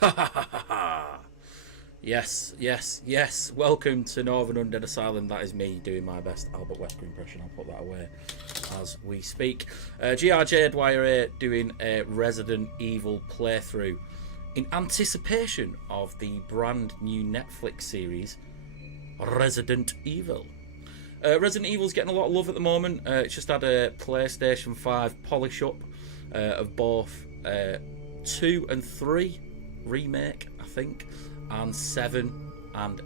Ha ha ha ha ha! Yes, yes, yes. Welcome to Northern Undead Asylum. That is me doing my best Albert Wesker impression. I'll put that away as we speak. GRJ Dwyer here doing a Resident Evil playthrough in anticipation of the brand new Netflix series Resident Evil. Resident Evil's getting a lot of love at the moment. It's just had a PlayStation 5 polish up of both 2 and 3 remake, I think, and 7, and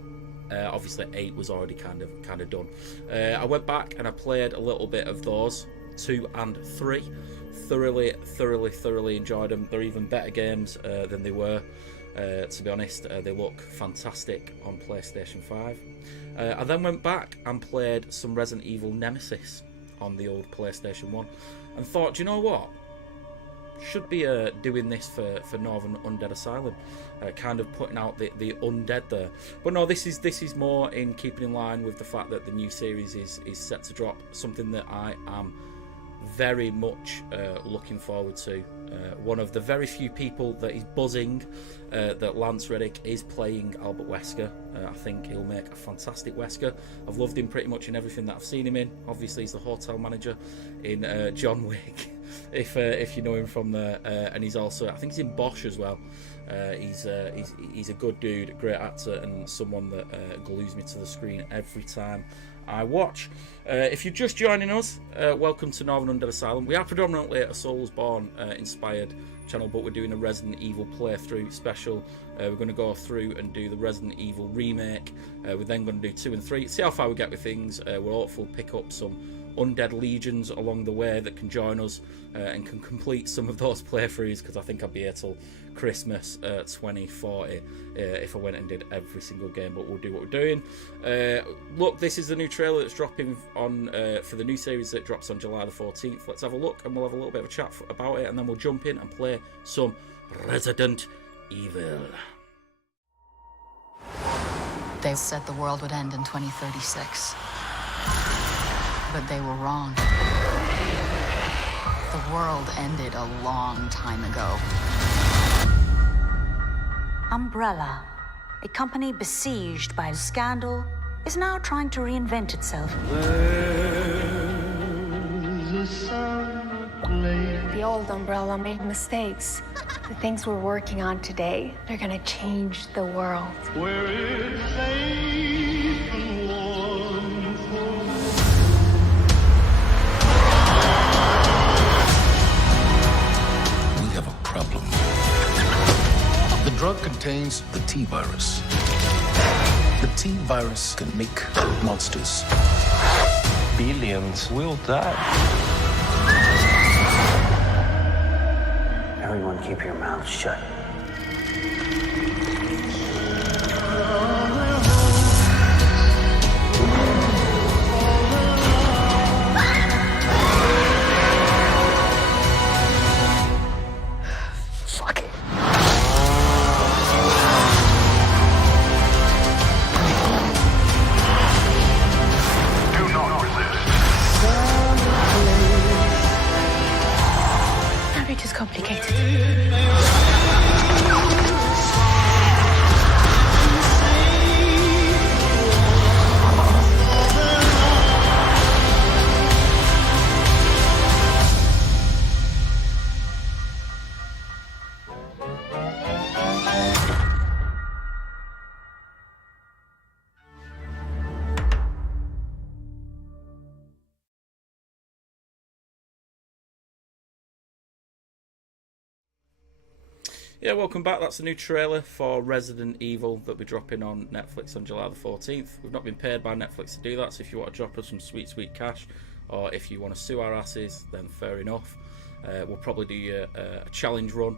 obviously 8 was already kind of done. I went back and I played a little bit of those 2 and 3. Thoroughly enjoyed them. They're even better games than they were. To be honest, they look fantastic on PlayStation 5. I then went back and played some Resident Evil Nemesis on the old PlayStation 1 and thought, do you know what? Should be doing this for Northern Undead Asylum, kind of putting out the undead there. But no, this is more in keeping in line with the fact that the new series is set to drop, something that I am very much looking forward to. One of the very few people that is buzzing that Lance Reddick is playing Albert Wesker. I think he'll make a fantastic Wesker. I've loved him pretty much in everything that I've seen him in. Obviously he's the hotel manager in John Wick, if you know him from there, and he's also, I think he's in Bosch as well. He's a good dude, great actor, and someone that glues me to the screen every time I watch. If you're just joining us, welcome to Northern Undead Asylum. We are predominantly a Soulsborne inspired channel, but we're doing a Resident Evil playthrough special. We're going to go through and do the Resident Evil remake. We're then going to do 2 and 3, see how far we get with things. We're hopeful to pick up some undead legions along the way that can join us and can complete some of those playthroughs, because I think I'd be here till Christmas 2040 if I went and did every single game, but we'll do what we're doing. Look, this is the new trailer that's dropping on for the new series that drops on July the 14th. Let's have a look and we'll have a little bit of a chat about it, and then we'll jump in and play some Resident Evil. They said the world would end in 2036. But they were wrong. The world ended a long time ago. Umbrella, a company besieged by scandal, is now trying to reinvent itself. The old Umbrella made mistakes. The things we're working on today, they're gonna change the world. Where it's safe and warm for We have a problem. The drug contains the T virus. The T virus can make monsters. Billions will die. Everyone keep your mouth shut. Fuck it. do not resist. Marriage is complicated. Yeah, welcome back. That's a new trailer for Resident Evil that we're dropping on Netflix on July the 14th. We've not been paid by Netflix to do that, so if you want to drop us some sweet cash, or if you want to sue our asses, then fair enough. We'll probably do a challenge run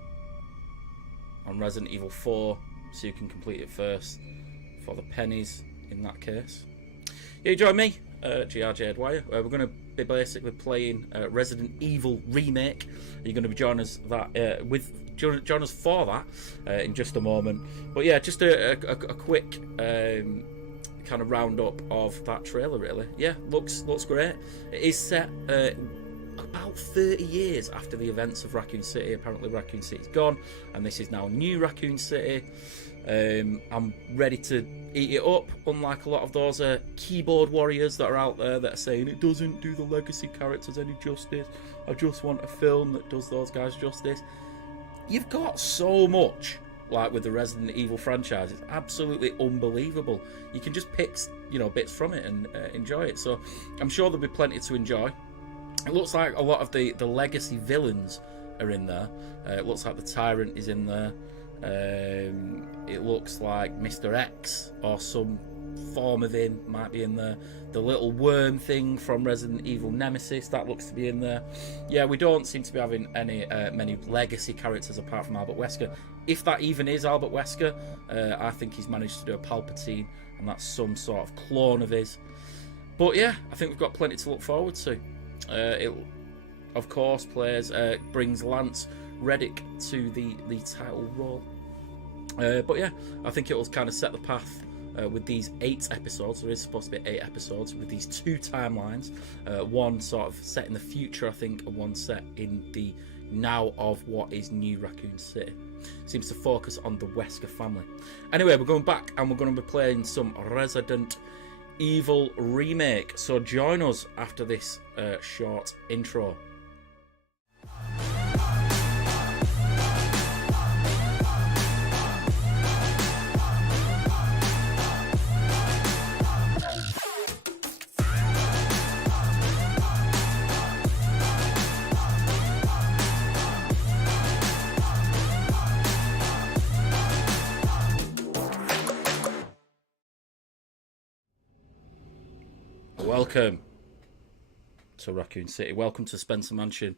on Resident Evil 4, so you can complete it first for the pennies in that case. Yeah, you join me, GRJ Dwyer. We're going to be basically playing Resident Evil Remake. You're going to be joining us join us for that in just a moment. But yeah, just a quick kind of roundup of that trailer, really. Yeah, looks great. It is set about 30 years after the events of Raccoon City. Apparently Raccoon City's gone, and this is now New Raccoon City. I'm ready to eat it up, unlike a lot of those keyboard warriors that are out there that are saying it doesn't do the legacy characters any justice. I just want a film that does those guys justice. You've got so much, like with the Resident Evil franchise. It's absolutely unbelievable. You can just pick, bits from it and enjoy it. So I'm sure there'll be plenty to enjoy. It looks like a lot of the legacy villains are in there. It looks like the Tyrant is in there. It looks like Mr. X or some form of him might be in there. The little worm thing from Resident Evil Nemesis, that looks to be in there. Yeah, we don't seem to be having many legacy characters apart from Albert Wesker. If that even is Albert Wesker, I think he's managed to do a Palpatine, and that's some sort of clone of his. But yeah, I think we've got plenty to look forward to. It, of course, brings Lance Reddick to the title role. But yeah, I think it will kind of set the path with these 8 episodes. There is supposed to be 8 episodes with these 2 timelines. One sort of set in the future, I think, and one set in the now of what is New Raccoon City. Seems to focus on the Wesker family. Anyway, we're going back and we're going to be playing some Resident Evil Remake. So join us after this short intro. Welcome to Raccoon City. Welcome to Spencer Mansion.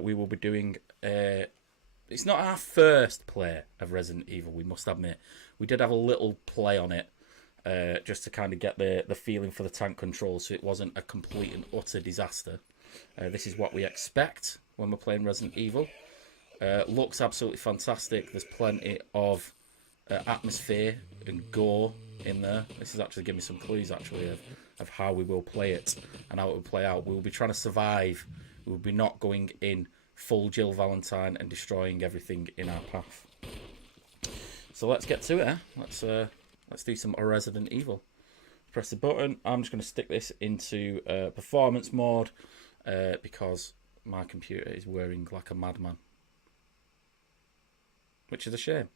We will be doing... it's not our first play of Resident Evil, we must admit. We did have a little play on it, just to kind of get the feeling for the tank controls, so it wasn't a complete and utter disaster. This is what we expect when we're playing Resident Evil. Looks absolutely fantastic. There's plenty of atmosphere and gore in there. This is actually giving me some clues, actually, of how we will play it and how it will play out. We will be trying to survive. We will be not going in full Jill Valentine and destroying everything in our path. So let's get to it. Let's do some Resident Evil. Press the button. I'm just going to stick this into performance mode because my computer is whirring like a madman, which is a shame.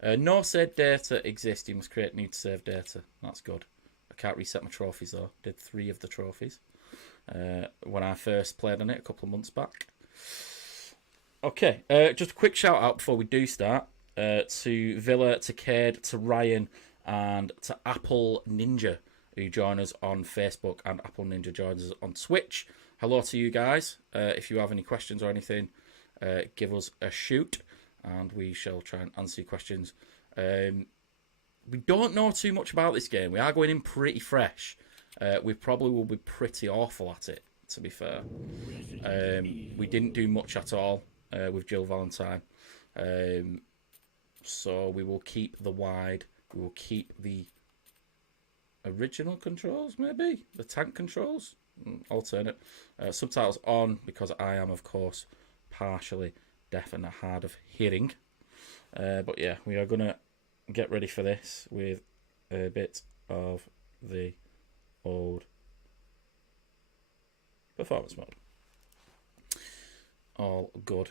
No saved data exists. You must create new to save data. That's good. I can't reset my trophies though. Did 3 of the trophies when I first played on it a couple of months back. Okay, just a quick shout out before we do start to Villa, to Cade, to Ryan, and to Apple Ninja, who join us on Facebook, and Apple Ninja joins us on Twitch. Hello to you guys. If you have any questions or anything, give us a shoot, and we shall try and answer your questions. We don't know too much about this game. We are going in pretty fresh. We probably will be pretty awful at it, to be fair. We didn't do much at all with Jill Valentine. So we will keep the wide. We will keep the original controls, maybe? The tank controls? Alternate. Subtitles on, because I am, of course, partially deaf and hard of hearing. But yeah, we are going to get ready for this with a bit of the old performance mode. All good.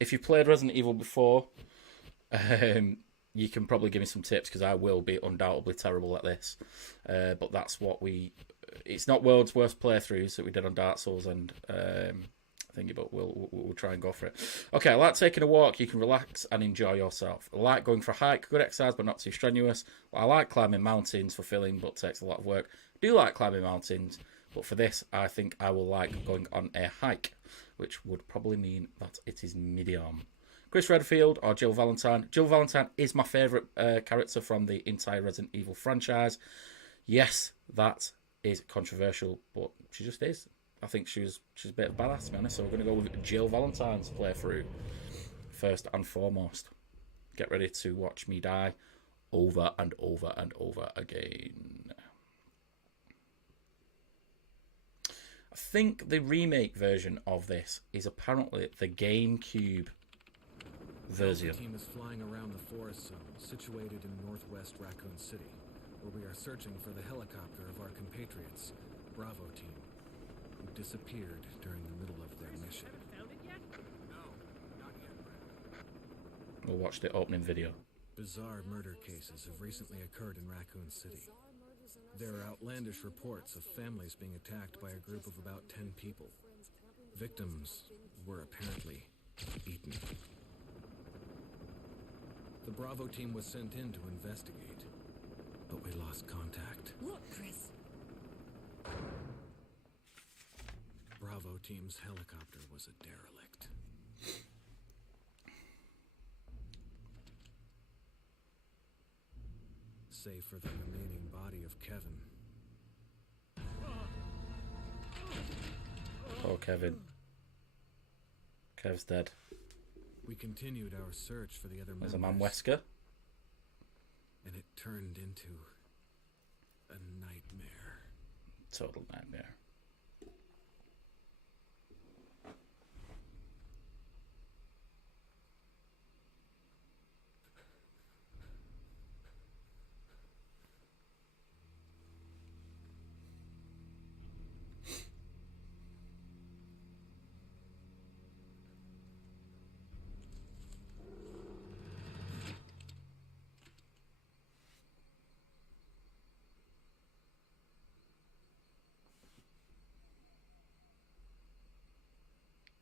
If you've played Resident Evil before, you can probably give me some tips, because I will be undoubtedly terrible at this. But that's what it's not world's worst playthroughs that we did on Dark Souls and thingy, but we'll try and go for it. Okay, I like taking a walk. You can relax and enjoy yourself. I like going for a hike, good exercise but not too strenuous. I like climbing mountains, fulfilling but takes a lot of work. I do like climbing mountains, but for this I think I will like going on a hike, which would probably mean that it is medium. Chris Redfield or Jill Valentine. Jill Valentine is my favourite character from the entire Resident Evil franchise. Yes, that is controversial, but she just is. I think she's a bit of a badass, to be honest. So we're going to go with Jill Valentine's playthrough first and foremost. Get ready to watch me die over and over and over again. I think the remake version of this is apparently the GameCube version. The team is flying around the forest zone situated in northwest Racoon City, where we are searching for the helicopter of our compatriots, Bravo team, who disappeared during the middle of their mission. We'll watch the opening video. Bizarre murder cases have recently occurred in Racoon City. There are outlandish reports of families being attacked by a group of about 10 people. Victims were apparently eaten. The Bravo team was sent in to investigate, but we lost contact. Look, Chris. Bravo team's helicopter was a derelict. Save for the remaining body of Kevin. Poor Kevin. Kev's dead. We continued our search for the other There's members. a man Wesker. And it turned into a nightmare. Total nightmare.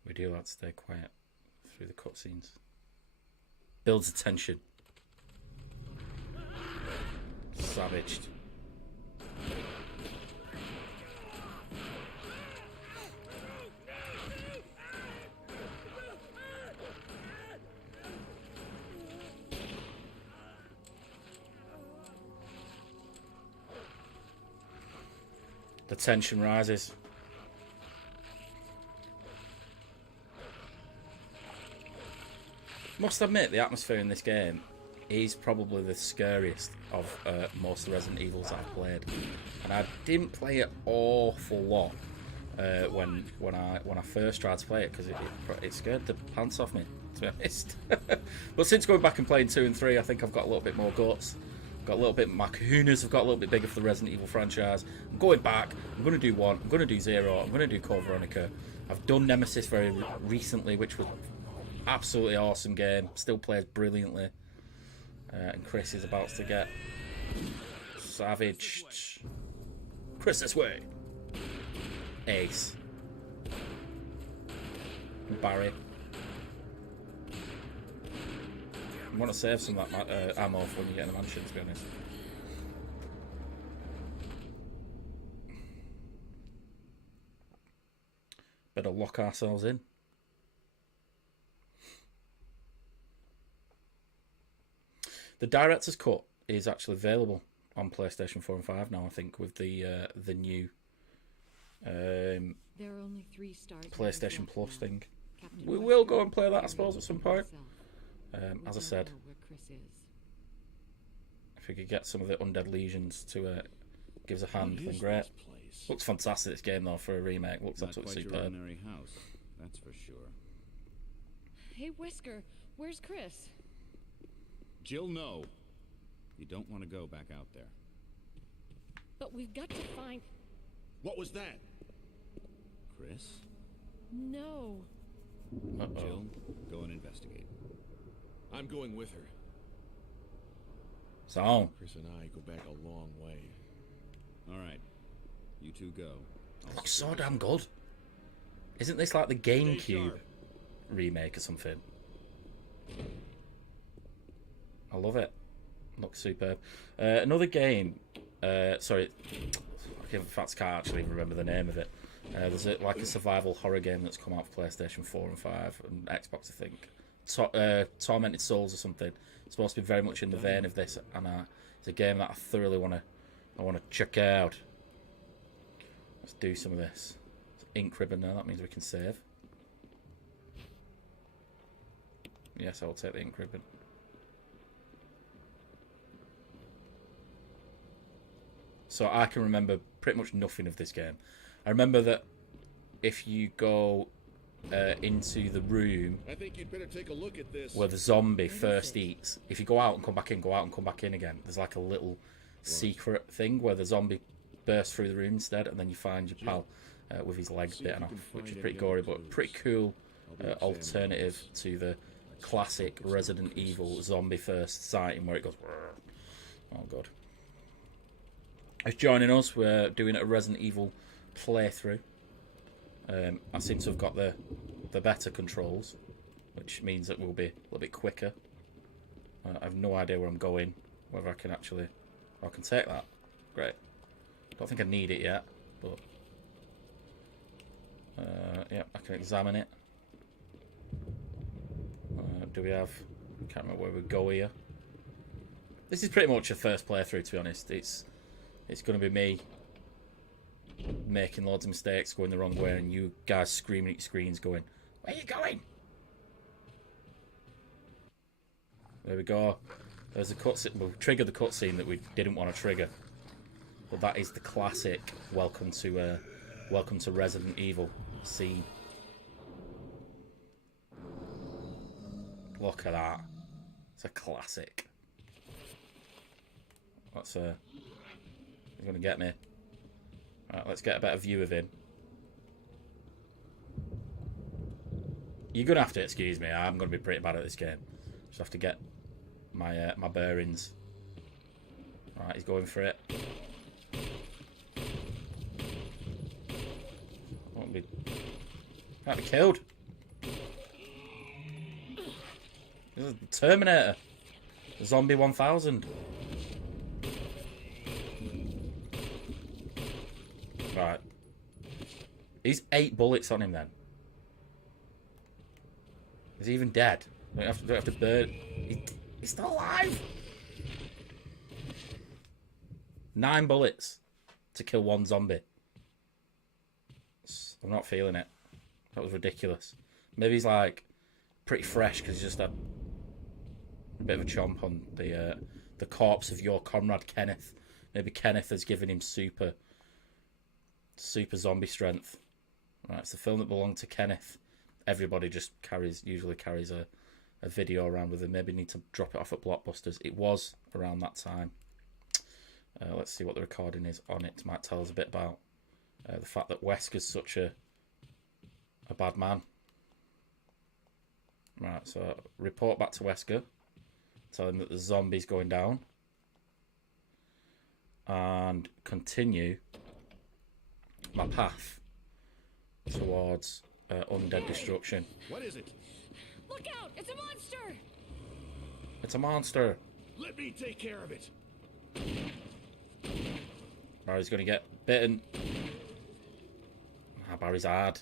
We do like to stay quiet through the cutscenes. Builds the tension. Savaged. The tension rises. Must admit, the atmosphere in this game is probably the scariest of most of the Resident Evils I've played, and I didn't play it awful lot when I first tried to play it because it scared the pants off me, to be honest. But since going back and playing 2 and 3, I think I've got a little bit more guts. Got a little bit. My kahunas have got a little bit bigger for the Resident Evil franchise. I'm going back. I'm going to do 1. I'm going to do 0. I'm going to do Code Veronica. I've done Nemesis very recently, which was absolutely awesome game. Still plays brilliantly. And Chris is about to get savaged. Chris, this way. Ace. Barry. I want to save some of that ammo for when you get in the mansion, to be honest. Better lock ourselves in. The director's cut is actually available on PlayStation 4 and 5 now, I think, with the new There are only 3 stars. PlayStation Plus thing. We will go and play that, I suppose, at some point. As I said, if we could get some of the undead legions to give us a hand, then great. Looks fantastic, this game, though, for a remake. Looks absolutely superb. Ordinary house, that's for sure. Hey, Wesker, where's Chris? Jill, no. You don't want to go back out there. But we've got to find... What was that? Chris? No. Jill, go and investigate. I'm going with her. So, Chris and I go back a long way. All right. You two go. it looks so damn good. Isn't this like the GameCube remake or something? I love it. Looks superb. Another game. Sorry, in fact, I can't actually remember the name of it. There's like a survival horror game that's come out for PlayStation 4 and 5 and Xbox, I think. Tormented Souls or something. It's supposed to be very much in the vein of this, and it's a game that I thoroughly want to check out. Let's do some of this. It's ink ribbon now. That means we can save. Yes, I will take the ink ribbon. So I can remember pretty much nothing of this game. I remember that if you go into the room I think you'd better take a look at this. where the zombie first eats. If you go out and come back in, go out and come back in again, there's like a little secret thing where the zombie bursts through the room instead, and then you find your pal with his legs bitten off, which is pretty gory, but pretty cool alternative to the classic Resident Evil zombie first sighting where it goes. Oh god. If joining us, we're doing a Resident Evil playthrough. I seem to have got the better controls, which means that we'll be a little bit quicker. I have no idea where I'm going, whether I can actually... I can take that. Great. Don't think I need it yet, but... yeah, I can examine it. Do we have... I can't remember where we go here. This is pretty much a first playthrough, to be honest. It's going to be me making loads of mistakes, going the wrong way, and you guys screaming at your screens going, "Where are you going?" There we go. There's a cutscene. We've triggered the cutscene that we didn't want to trigger, but that is the classic welcome to Resident Evil scene. Look at that. It's a classic. That's he's gonna get me. Right, let's get a better view of him. You're gonna have to excuse me. I'm gonna be pretty bad at this game. Just have to get my my bearings. Right, he's going for it. Can't be killed. This is the Terminator. The Zombie 1000. Right. He's 8 bullets on him then. Is he even dead? Don't have to burn. He's still alive. 9 bullets to kill 1 zombie. I'm not feeling it. That was ridiculous. Maybe he's like pretty fresh because he's just had a bit of a chomp on the corpse of your comrade Kenneth. Maybe Kenneth has given him super zombie strength. Right, it's the film that belonged to Kenneth. Everybody just usually carries a video around with them. Maybe need to drop it off at Blockbusters. It was around that time. Let's see what the recording is on it. Might tell us a bit about the fact that Wesker's such a bad man. Right, so report back to Wesker. Tell him that the zombie's going down. And continue my path towards undead destruction. What is it? Look out! It's a monster! It's a monster. Let me take care of it. Barry's going to get bitten. Barry's hard.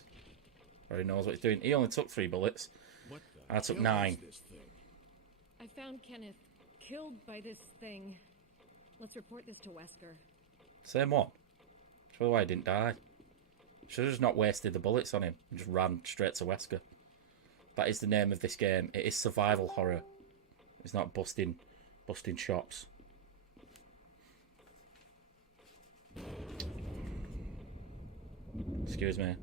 Barry knows what he's doing. He only took 3 bullets. What the I took hell 9. is this thing? I found Kenneth killed by this thing. Let's report this to Wesker. Same one. That's why he didn't die. Should have just not wasted the bullets on him and just ran straight to Wesker. That is the name of this game. It is survival horror. It's not busting shops. Excuse me.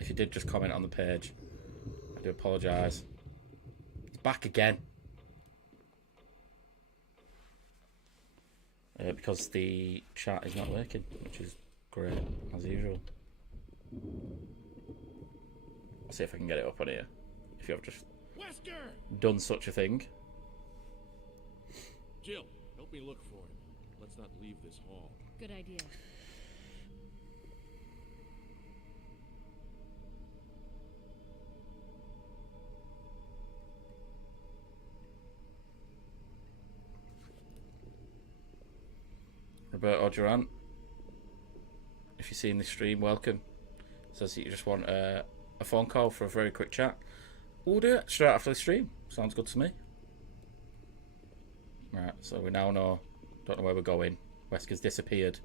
If you did just comment on the page, I do apologise. It's back again. Because the chat is not working, which is great, as usual. I'll see if I can get it up on here. If you have just done such a thing. Jill, help me look for him. Let's not leave this hall. Good idea. Roberto Durant, if you're seeing this stream, welcome. Says that you just want a phone call for a very quick chat. We'll do it straight after the stream. Sounds good to me. Right, so we now know. Don't know where we're going. Wesker's disappeared.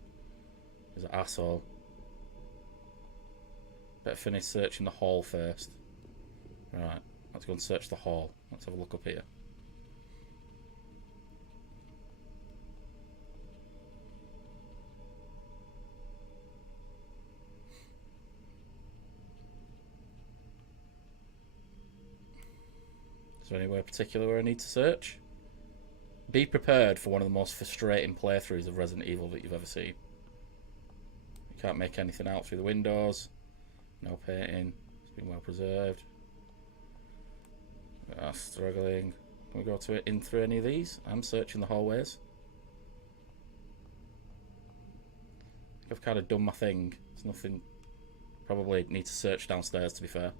He's an asshole. Better finish searching the hall first. Right, let's go and search the hall. Let's have a look up here. there anywhere particular where I need to search? Be prepared for one of the most frustrating playthroughs of Resident Evil that you've ever seen. You can't make anything out through the windows. No painting. It's been well preserved. Struggling. Can we go to it in through any of these? I'm searching the hallways. I've kind of done my thing. There's nothing. Probably need to search downstairs, to be fair.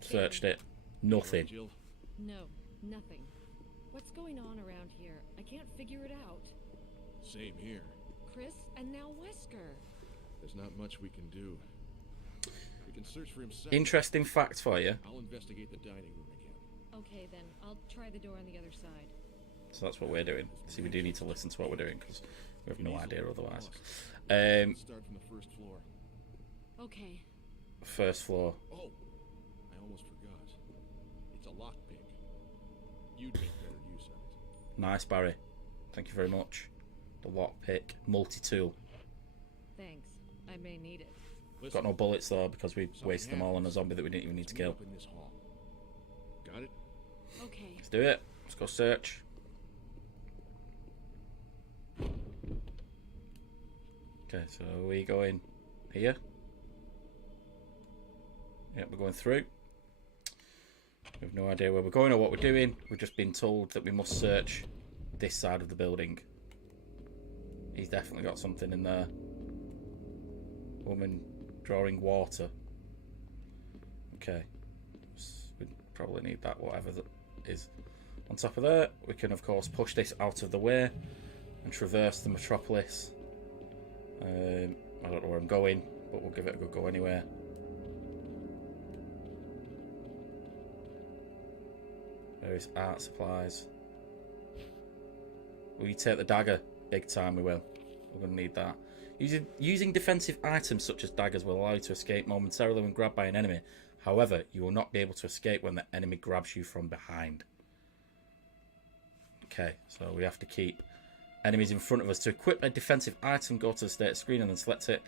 Searched it. Nothing. No, nothing. What's going on around here? I can't figure it out. Same here. Chris, and now Wesker. There's not much we can do. We can search for him separately. Interesting fact for you. I'll investigate the dining room again. Okay, then. I'll try the door on the other side. So that's what we're doing. See, we do need to listen to what we're doing because we have no idea otherwise. Let's start from the first floor. Okay. First floor. Oh, I almost forgot. It's a lockpick. You'd make better use of it. Nice, Barry. Thank you very much. The lockpick, multi-tool. Thanks. I may need it. Listen, Got no bullets though because we something wasted them all on a happens. zombie that we didn't even need to kill. Up in this hall. Got it? Okay. Let's do it. Let's go search. Okay, so are we going here? Yep, we're going through. We have no idea where we're going or what we're doing. We've just been told that we must search this side of the building. He's definitely got something in there. Woman drawing water. Okay. We probably need that, whatever that is. On top of that, we can of course push this out of the way and traverse the metropolis. I don't know where I'm going, but we'll give it a good go anyway. Various art supplies. Will you take the dagger? Big time we will. We're going to need that. Using defensive items such as daggers will allow you to escape momentarily when grabbed by an enemy. However, you will not be able to escape when the enemy grabs you from behind. Okay, so we have to keep enemies in front of us. To equip a defensive item, go to the status screen and then select it.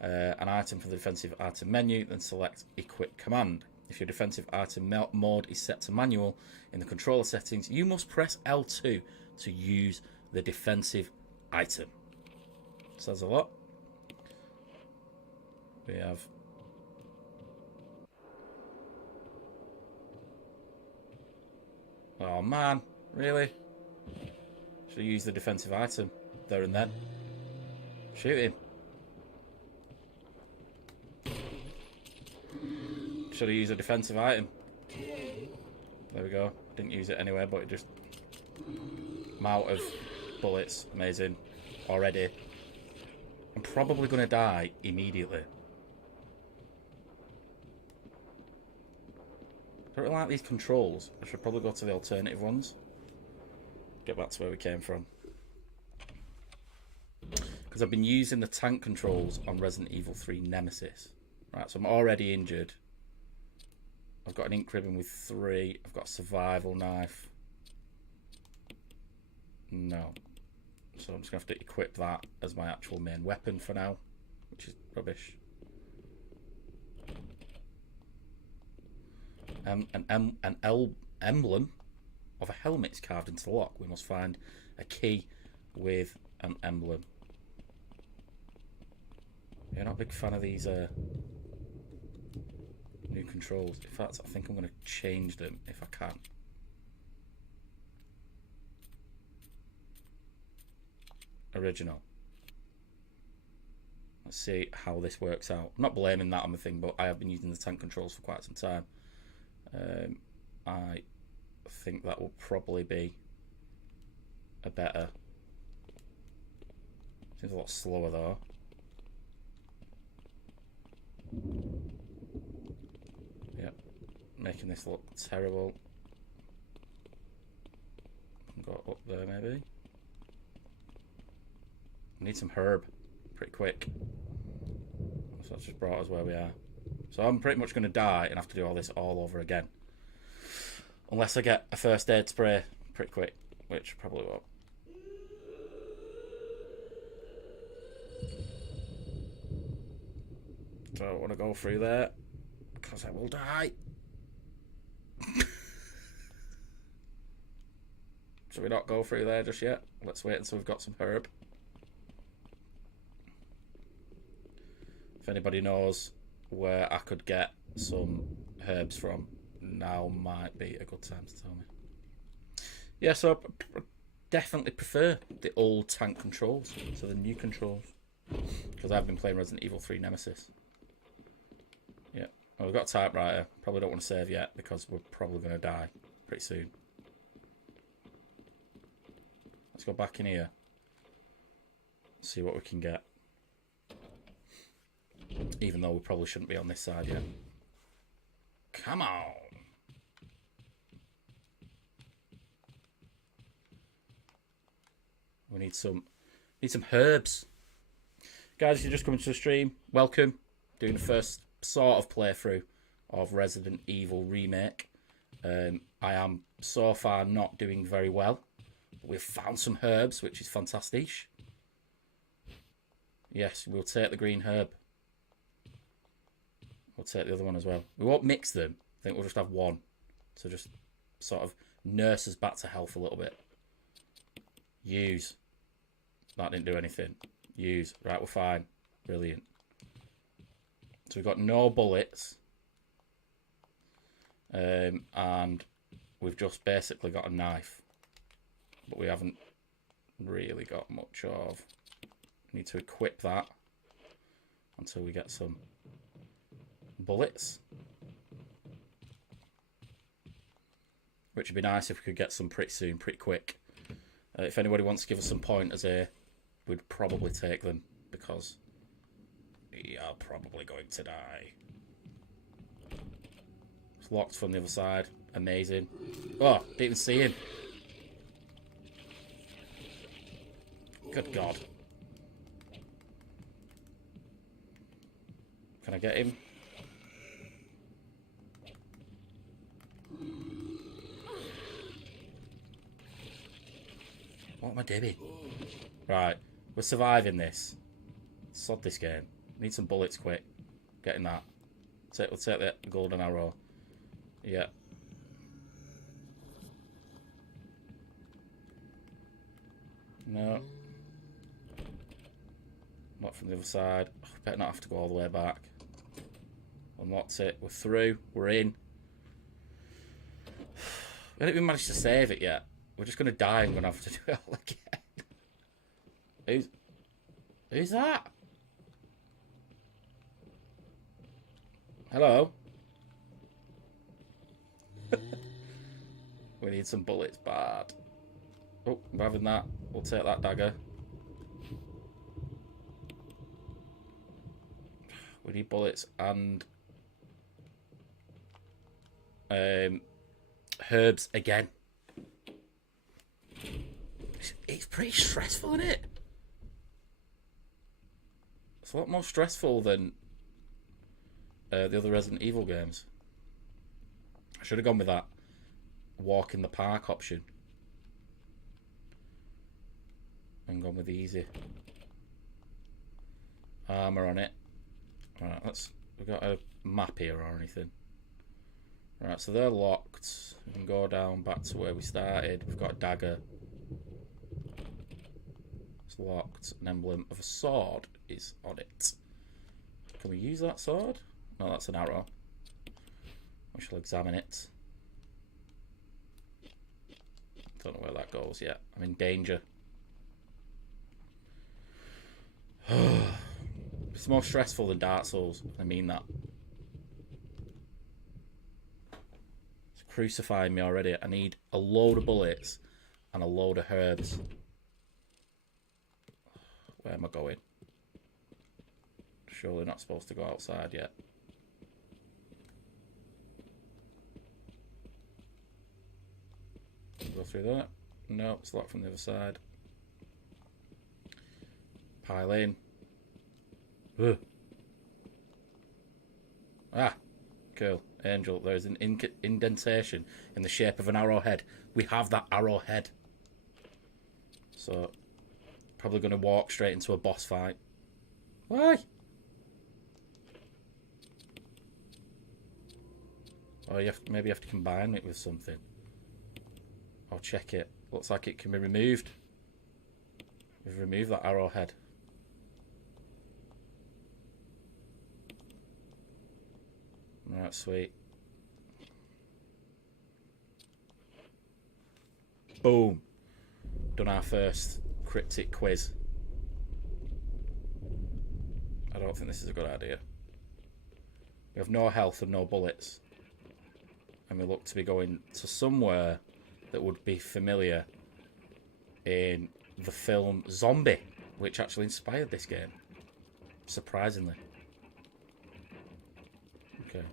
An item from the defensive item menu, then select equip command. If your defensive item mode is set to manual in the controller settings, you must press L2 to use the defensive item. Says a lot. We have oh man, really? Should have used the defensive item there and then. Shoot him. Should have used a defensive item. There we go. Didn't use it anyway, but it just... I'm out of bullets. Amazing. Already. I'm probably going to die immediately. I don't really like these controls. I should probably go to the alternative ones. Get back to where we came from. Because I've been using the tank controls on Resident Evil 3 Nemesis. Right, so I'm already injured. I've got an ink ribbon with 3. I've got a survival knife. No. So I'm just going to have to equip that as my actual main weapon for now. Which is rubbish. An emblem of a helmet is carved into the lock. We must find a key with an emblem. Yeah, not a big fan of these new controls. In fact, I think I'm going to change them if I can. Original. Let's see how this works out. I'm not blaming that on the thing, but I have been using the tank controls for quite some time. I think that will probably be a better. Seems a lot slower though. Yep, making this look terrible. Go up there maybe. I need some herb pretty quick. So that's just brought us where we are. So I'm pretty much going to die and have to do all this all over again. Unless I get a first aid spray pretty quick, which probably won't. Don't want to go through there because I will die. Should we not go through there just yet? Let's wait until we've got some herb. If anybody knows where I could get some herbs from, now might be a good time to tell me. Yeah, so I definitely prefer the old tank controls to the new controls. Because I've been playing Resident Evil 3 Nemesis. Yeah. Well, we've got a typewriter. Probably don't want to save yet because we're probably going to die pretty soon. Let's go back in here. See what we can get. Even though we probably shouldn't be on this side yet. Come on! We need some herbs. Guys, if you're just coming to the stream, welcome. Doing the first sort of playthrough of Resident Evil Remake. I am so far not doing very well. But we've found some herbs, which is fantastic. Yes, we'll take the green herb. We'll take the other one as well. We won't mix them. I think we'll just have one. So just sort of nurse us back to health a little bit. Use. That didn't do anything. Use. Right, we're fine. Brilliant. So we've got no bullets. And we've just basically got a knife. But we haven't really got much of. We need to equip that until we get some bullets. Which would be nice if we could get some pretty soon, pretty quick. If anybody wants to give us some pointers here, we'd probably take them because we are probably going to die. It's locked from the other side. Amazing. Oh, didn't even see him. Good God. Can I get him? What am I doing? Right, we're surviving this. Sod this game. Need some bullets quick. Getting that. We'll take the golden arrow. Yeah. No. Not from the other side. Oh, better not have to go all the way back. Unlocked it. We're through. We're in. We haven't even managed to save it yet. We're just going to die and we're going to have to do it all again. Who's that? Hello? We need some bullets bad. Oh, I'm having that. We'll take that dagger. We need bullets and herbs again. It's pretty stressful, isn't it? It's a lot more stressful than the other Resident Evil games. I should have gone with that walk in the park option and gone with the easy armor on it. Alright, we've got a map here or anything. Right, so they're locked. We can go down back to where we started. We've got a dagger. It's locked. An emblem of a sword is on it. Can we use that sword? No, that's an arrow. We shall examine it. Don't know where that goes yet. I'm in danger. It's more stressful than Dark Souls. I mean that. It's crucifying me already. I need a load of bullets and a load of herbs. Where am I going? Surely not supposed to go outside yet. Go through that. No, it's locked from the other side. Pile in. Ugh. Ah, cool. Angel, there's an indentation in the shape of an arrowhead. We have that arrowhead. So, probably going to walk straight into a boss fight. Why? Or maybe you have to combine it with something. Or check it. Looks like it can be removed. We've removed that arrowhead. Right, sweet. Boom. Done our first cryptic quiz. I don't think this is a good idea. We have no health and no bullets. And we look to be going to somewhere that would be familiar in the film Zombie, which actually inspired this game. Surprisingly. Okay.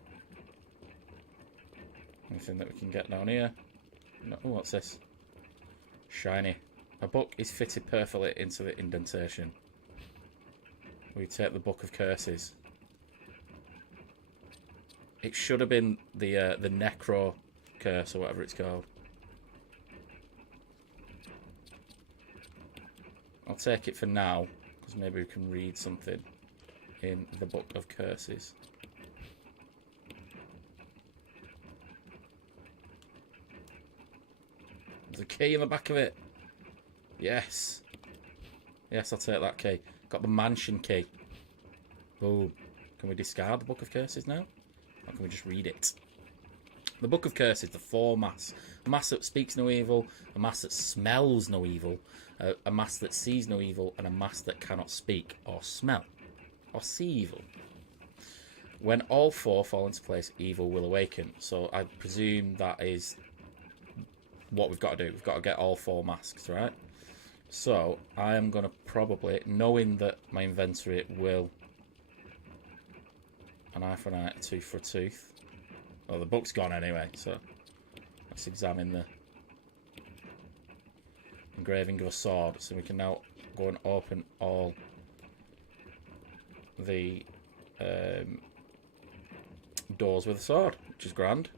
Anything that we can get down here? No, what's this? Shiny. A book is fitted perfectly into the indentation. We take the Book of Curses. It should have been the Necro Curse or whatever it's called. I'll take it for now, because maybe we can read something in the Book of Curses. There's a key in the back of it. Yes. Yes, I'll take that key. Got the mansion key. Boom. Can we discard the Book of Curses now? Or can we just read it? The Book of Curses, the four mass. A mass that speaks no evil, a mass that smells no evil, a mass that sees no evil, and a mass that cannot speak or smell or see evil. When all four fall into place, evil will awaken. So I presume that is what we've got to do. We've got to get all four masks, right? So I am going to probably, knowing that my inventory will... An eye for an eye, a tooth for a tooth. Well, the book's gone anyway, so let's examine the engraving of a sword. So we can now go and open all the doors with a sword, which is grand.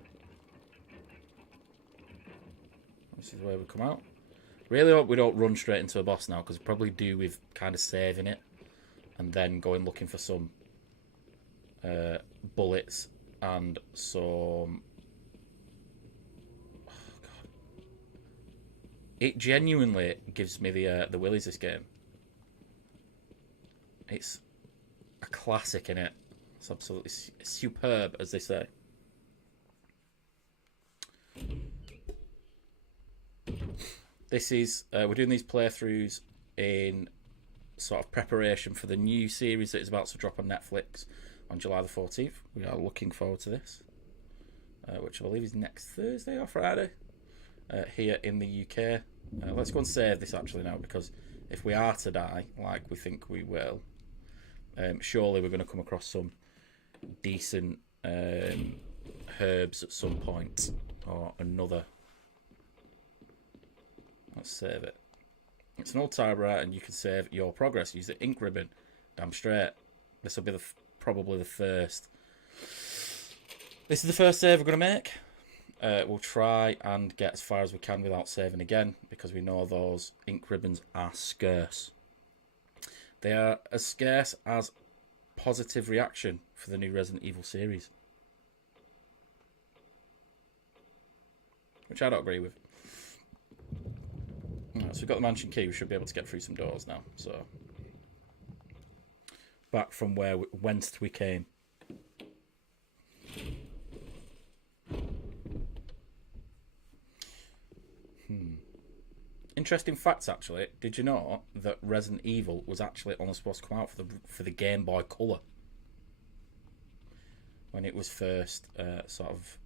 This is where we come out. Really hope we don't run straight into a boss now, because we probably do with kind of saving it and then going looking for some bullets and some... Oh, God. It genuinely gives me the willies, this game. It's a classic, innit? It's absolutely superb, as they say. This is... we're doing these playthroughs in sort of preparation for the new series that is about to drop on Netflix on July the 14th. We are looking forward to this, which I believe is next Thursday or Friday here in the UK. Let's go and save this actually now, because if we are to die, like we think we will, surely we're going to come across some decent herbs at some point or another. Let's save it. It's an old typewriter and you can save your progress. Use the ink ribbon. Damn straight. This will be probably the first. This is the first save we're going to make. We'll try and get as far as we can without saving again, because we know those ink ribbons are scarce. They are as scarce as positive reaction for the new Resident Evil series, which I don't agree with. Right, so we've got the mansion key. We should be able to get through some doors now. So back from whence we came. Interesting facts, actually. Did you know that Resident Evil was actually only supposed to come out for the Game Boy Color when it was first sort of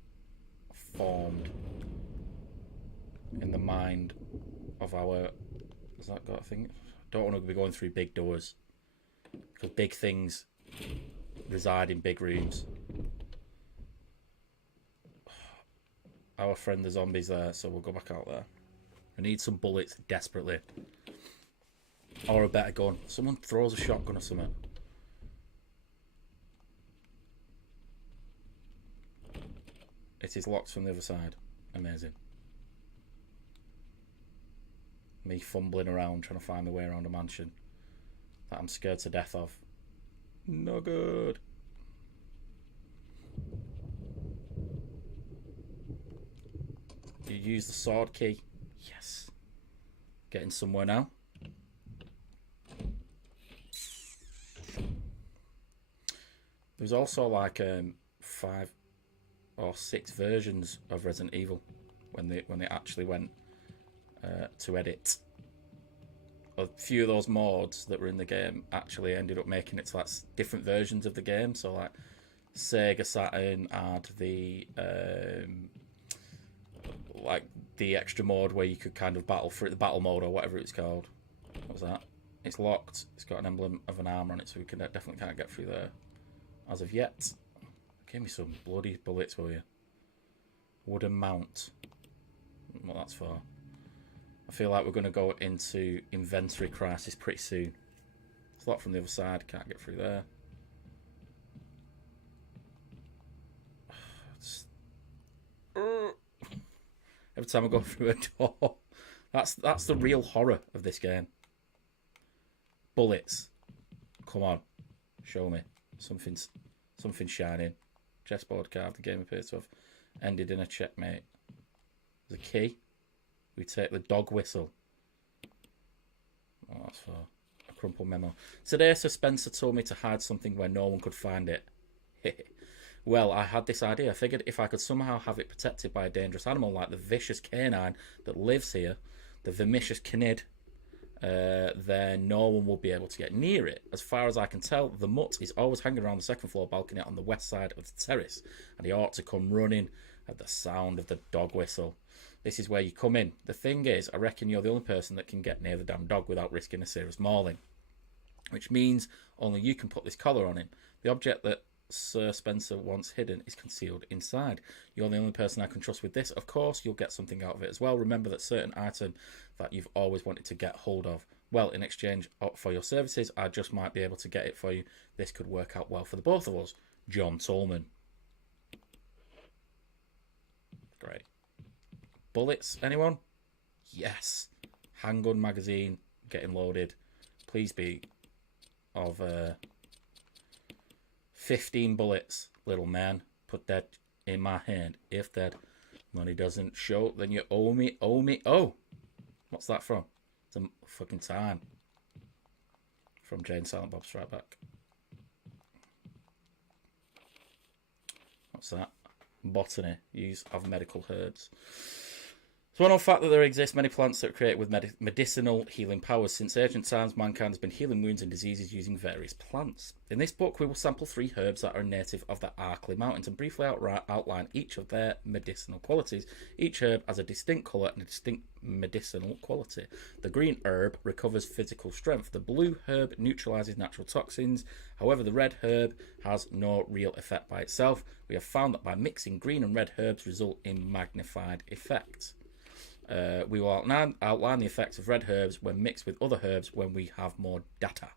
formed in the mind of our... Has that got a thing? Don't want to be going through big doors, because big things reside in big rooms. Our friend the zombie's there, so we'll go back out there. I need some bullets desperately. Or a better gun. Someone throws a shotgun or something. It is locked from the other side. Amazing. Me fumbling around trying to find my way around a mansion that I'm scared to death of. No good. use the sword key. Yes. Getting somewhere now. There's also like 5 or 6 versions of Resident Evil when they actually went to edit. A few of those mods that were in the game actually ended up making it to like different versions of the game. So like Sega Saturn had the like the extra mode where you could kind of battle through the battle mode or whatever it's called. What was that? It's locked. It's got an emblem of an arm on it, so we can definitely can't get through there as of yet. Give me some bloody bullets, will you? Wooden mount. What that's for? I feel like we're going to go into inventory crisis pretty soon. It's locked from the other side. Can't get through there. Every time I go through a door, that's the real horror of this game. Bullets. Come on, show me something shining. Chessboard carved. The game appears to have ended in a checkmate. There's a key. We take the dog whistle. Oh, that's for a crumpled memo. Today, Sir Spencer told me to hide something where no one could find it. Well, I had this idea. I figured if I could somehow have it protected by a dangerous animal like the vicious canine that lives here, the vicious canid, then no one will be able to get near it. As far as I can tell, the mutt is always hanging around the second floor balcony on the west side of the terrace, and he ought to come running at the sound of the dog whistle. This is where you come in. The thing is, I reckon you're the only person that can get near the damn dog without risking a serious mauling. Which means only you can put this collar on him. The object that Sir Spencer wants hidden is concealed inside. You're the only person I can trust with this. Of course, you'll get something out of it as well. Remember that certain item that you've always wanted to get hold of. Well, in exchange for your services, I just might be able to get it for you. This could work out well for the both of us. John Tolman. Great. Bullets, anyone? Yes. Handgun magazine getting loaded. Please be of 15 bullets, little man. Put that in my hand. If that money doesn't show, then you owe me. Oh, what's that from? It's a fucking time. From Jane Silent Bob Strike Back. What's that? Botany. Use of medical herbs. It's one fact that there exist many plants that are created with medicinal healing powers. Since ancient times, mankind has been healing wounds and diseases using various plants. In this book, we will sample 3 herbs that are native of the Arklay Mountains and briefly outline each of their medicinal qualities. Each herb has a distinct colour and a distinct medicinal quality. The green herb recovers physical strength. The blue herb neutralises natural toxins. However, the red herb has no real effect by itself. We have found that by mixing green and red herbs result in magnified effects. We will outline the effects of red herbs when mixed with other herbs when we have more data.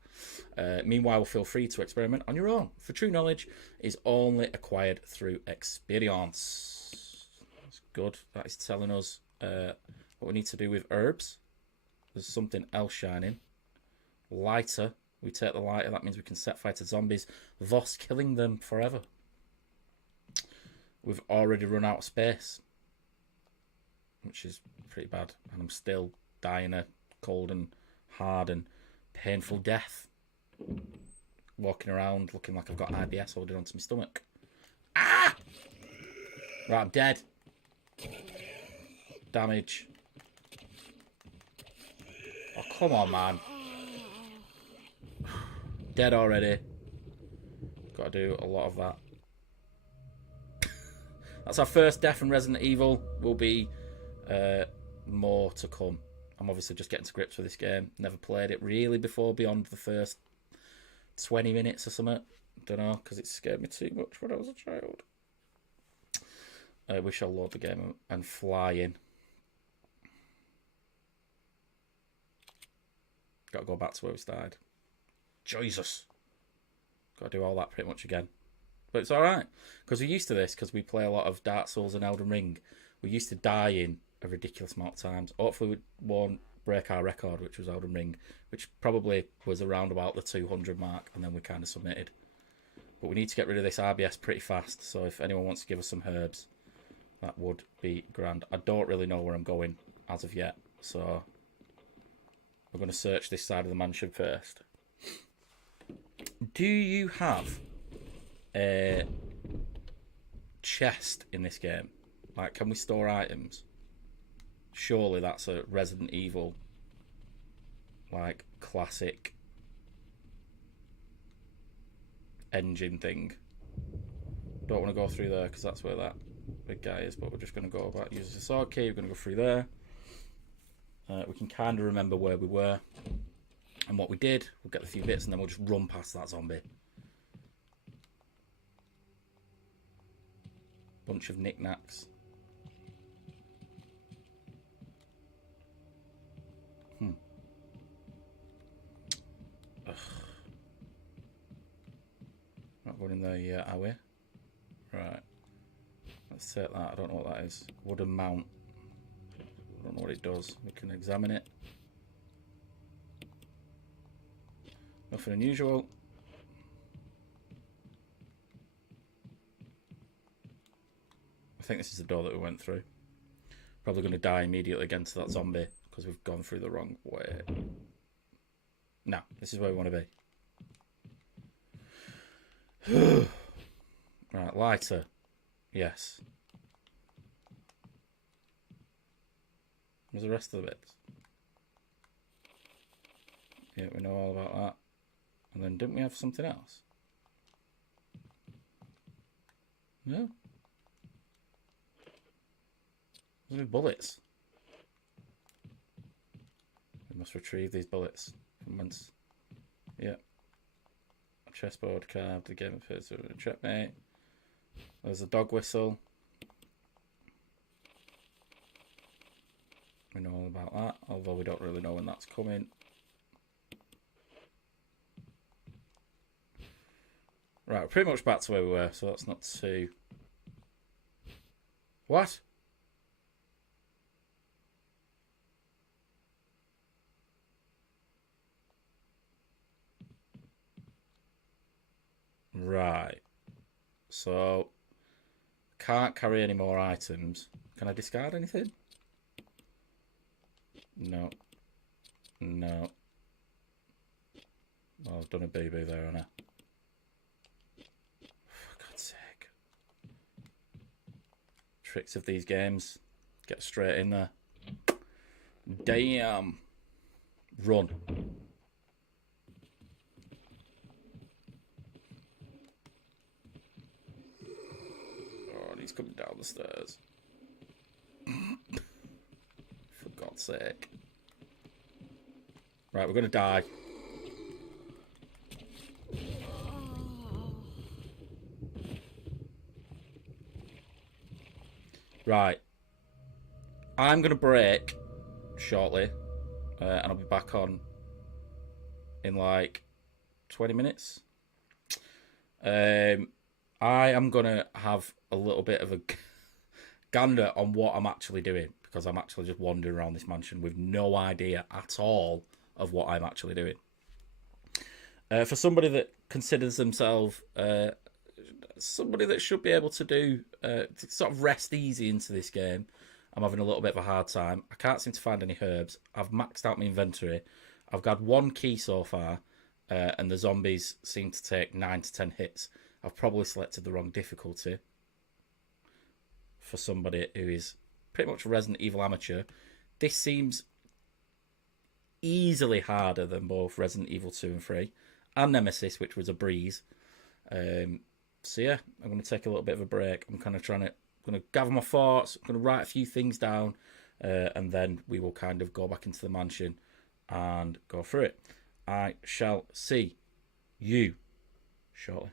Meanwhile, feel free to experiment on your own. For true knowledge is only acquired through experience. That's good. That is telling us what we need to do with herbs. There's something else shining. Lighter. We take the lighter. That means we can set fire to zombies, thus killing them forever. We've already run out of space, which is pretty bad, and I'm still dying a cold and hard and painful death. Walking around looking like I've got IBS holding onto my stomach. Ah! Right, I'm dead. Damage. Oh, come on, man. Dead already. Got to do a lot of that. That's our first death in Resident Evil. Will be more to come. I'm obviously just getting to grips with this game. Never played it really before beyond the first 20 minutes or something. Don't know, because it scared me too much when I was a child. We shall load the game and fly in. Got to go back to where we started. Jesus. Got to do all that pretty much again. But it's alright, because we're used to this, because we play a lot of Dark Souls and Elden Ring. We used to die in a ridiculous amount of times. Hopefully we won't break our record, which was Elden Ring, which probably was around about the 200 mark, and then we kind of submitted. But we need to get rid of this RBS pretty fast, so if anyone wants to give us some herbs, That would be grand. I don't really know where I'm going as of yet, so we're going to search this side of the mansion first. Do you have a chest in this game? Like, can we store items? Surely that's a Resident Evil, like, classic engine thing. Don't want to go through there because that's where that big guy is, but we're just going to go about using the sword key. We're going to go through there. We can kind of remember where we were and what we did. We'll get a few bits and then we'll just run past that zombie. Bunch of knickknacks. Ugh. Not going in there yet, are we? Right. Let's take that. I don't know what that is. Wooden mount. I don't know what it does. We can examine it. Nothing unusual. I think this is the door that we went through. Probably going to die immediately against that zombie because we've gone through the wrong way. No, this is where we want to be. Right, lighter. Yes. Where's the rest of the bits? Yeah, we know all about that. And then didn't we have something else? No? There's no bullets. We must retrieve these bullets from whence. Yeah. A chessboard carved, the game appears to a checkmate. There's a dog whistle. We know all about that, although we don't really know when that's coming. Right, we're pretty much back to where we were, so that's not too... What? Right. So, can't carry any more items. Can I discard anything? No. No. Oh, I've done a BB there, haven't I? For God's sake. Tricks of these games. Get straight in there. Damn. Run. Oh, and he's coming down the stairs. For God's sake. Right, we're going to die. Right. I'm going to break shortly. And I'll be back on in like 20 minutes. I am going to have a little bit of a gander on what I'm actually doing. Because I'm actually just wandering around this mansion with no idea at all of what I'm actually doing. For somebody that considers themselves somebody that should be able to do to sort of rest easy into this game, I'm having a little bit of a hard time. I can't seem to find any herbs. I've maxed out my inventory. I've got one key so far, and the zombies seem to take 9 to 10 hits. I've probably selected the wrong difficulty for somebody who is pretty much a Resident Evil amateur. This seems easily harder than both Resident Evil 2 and 3 and Nemesis, which was a breeze. So yeah, I'm going to take a little bit of a break. I'm kind of going to gather my thoughts. I'm going to write a few things down, and then we will kind of go back into the mansion and go through it. I shall see you shortly.